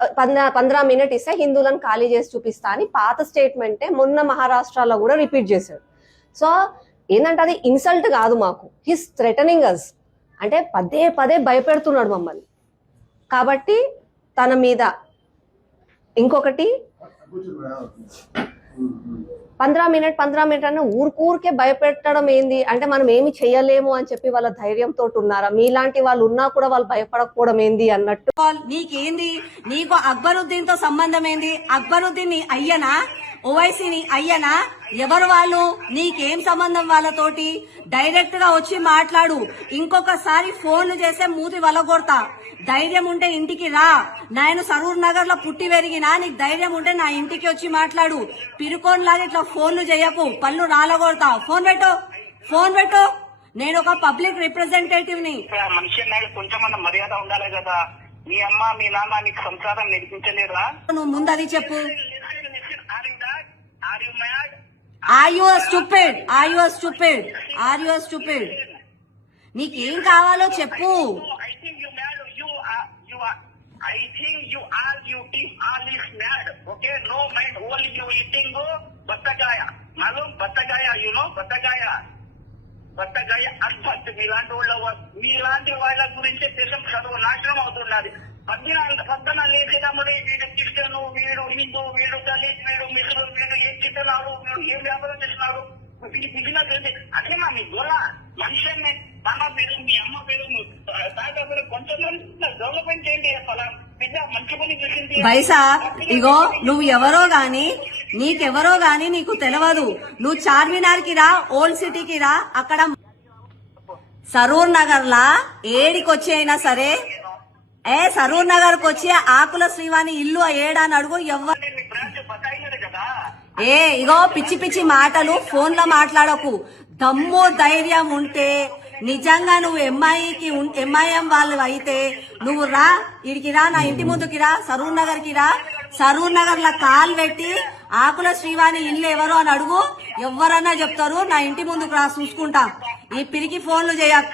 15 minute ఇస్తే హిందువులను ఖాళీ చేసి చూపిస్తా అని పాత స్టేట్మెంటే మొన్న మహారాష్ట్రలో కూడా రిపీట్ చేశాడు. సో ఏంటంటే అది ఇన్సల్ట్ కాదు, మాకు హిస్ థ్రెటనింగ్ అస్, అంటే పదే పదే భయపెడుతున్నాడు మమ్మల్ని. కాబట్టి తన మీద ఇంకొకటి 15 మినిట్ అన్న ఊరికే భయపెట్టడం ఏంది అంటే మనం ఏమి చెయ్యలేము అని చెప్పి వాళ్ళ ధైర్యంతో ఉన్నారా? మీలాంటి వాళ్ళు ఉన్నా కూడా వాళ్ళు భయపడకపోవడం ఏంది అన్నట్టు. నీకేంది, నీకు అక్బరుద్దీన్ తో సంబంధం ఏంది? అక్బరుద్దీన్ నీ అయ్యనా, ఓవైసీని అయ్యనా? ఎవరు వాళ్ళు? నీకేం సంబంధం వాళ్ళతోటి? డైరెక్ట్ గా వచ్చి మాట్లాడు. ఇంకొకసారి ఫోన్లు చేస్తే మూతి వలగొడతా. ధైర్యం ఉంటే ఇంటికి రా. నేను సరూర్ నగర్ లో పుట్టి పెరిగినా, నీకు ధైర్యం ఉంటే నా ఇంటికి వచ్చి మాట్లాడు. పిరుకోన్లాగా ఇట్లా ఫోన్లు చేయకు, పళ్ళు రాలగొడతా. ఫోన్ పెట్టు. నేను ఒక పబ్లిక్ రిప్రజెంటేటివ్ ని. మనిషి అన్నాడు, కొంచెం మర్యాద ఉండాలి కదా. మీ అమ్మ మీ నాన్న నీకు సంసారం నేర్పించలేదా? నువ్వు ముందు అది చెప్పు. Are you stupid? నీకేం కావాలో చెప్పు. I think you all is mad. Okay, no mind. Only you eating battagaya. Malum battagaya, you know battagaya. Battagaya అస్పట్. మీలాంటి వాళ్ళ గురించి దేశం చదువు నాశనం అవుతున్నది. పద్దన లేచేటప్పుడు వీడు క్రిస్టియన్, వీడు హిందూ, వీడు దళిత్, వీడు ముస్లిం, వీడు ఏం తింటున్నారు, వీడు ఏం వ్యాపారం చేస్తున్నారు, బిజినెస్ ఏంటి అదే మా మీ గోళ. మనుషుల్ని మన పేరు, మీ అమ్మ పేరు, తాత పేరు కొంచెం డెవలప్మెంట్ చేయండి. బిడ్డ మంచి పని చేసింది. బైసా ఇగో నువ్వు ఎవరో గాని, నీకెవరో గాని నీకు తెలియదు. నువ్వు చార్మినార్ కి రా, ఓల్డ్ సిటీకి రా. అక్కడ సరూర్ నగర్ లా ఏడికొచ్చి అయినా సరే, సరూర్ నగర్ కు వచ్చి ఆకుల శ్రీవాణి ఇల్లు ఏడాని అడుగు. ఎవ్వరు ఇగో పిచ్చి పిచ్చి మాటలు ఫోన్ లో మాట్లాడకు. దమ్ము ధైర్యం ఉంటే నిజంగా నువ్వు ఎంఐఎం వాళ్ళు అయితే నువ్వు రా, ఇడికి రా, నా ఇంటి ముందుకి రా, సరూర్ నగర్ కి రా. సరూర్ నగర్ లా కాల్ పెట్టి ఆకుల శ్రీవాణి ఇల్లు ఎవరు అని అడుగు. ఎవరన్నా చెప్తారు. నా ఇంటి ముందుకు రా, చూసుకుంటా. ఈ పిరికి ఫోన్లు చేయకు.